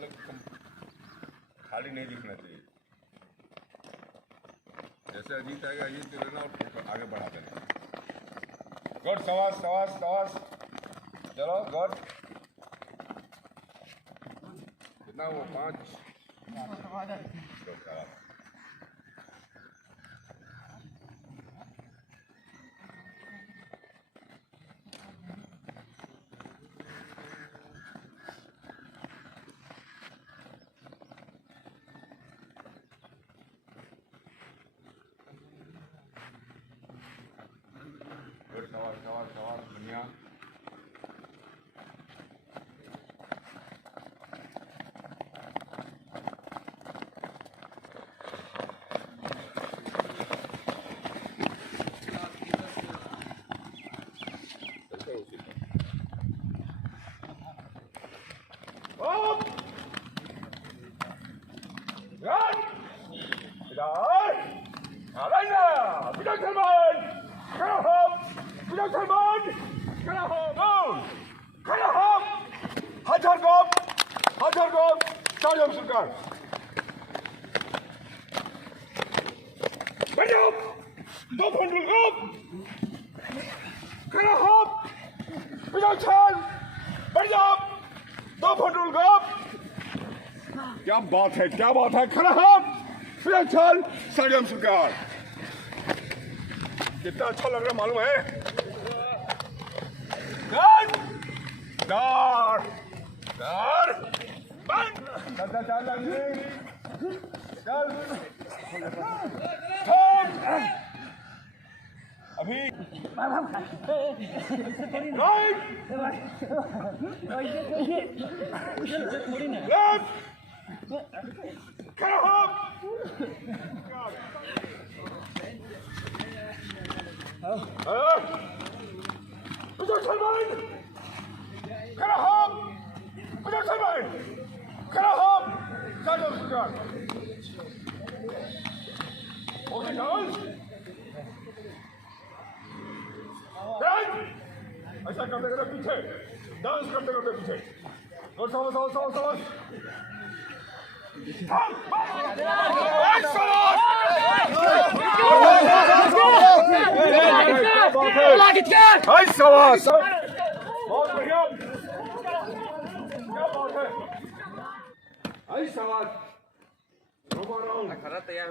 खाली नहीं दिखना चाहिए। जैसे अजीत आएगा अजीत लेना और आगे बढ़ा देना। गुड, सवास सवास सवास, चलो गुड। कितना वो 5 सवाल सवाल सवाल बढ़िया। क्या बात है, क्या बात है, खड़ा हाथ फिर स्टेडियम सरकार। कितना अच्छा लग रहा मालूम है। दार दार बंद चल चल अभी खड़ा हो। खड़ा हो, खड़ा हो, ओके ऐसा करते करते पीछे डांस करते करते पीछे और समझ बहुत बढ़िया, क्या बात है। आई सवाल खरा तैयार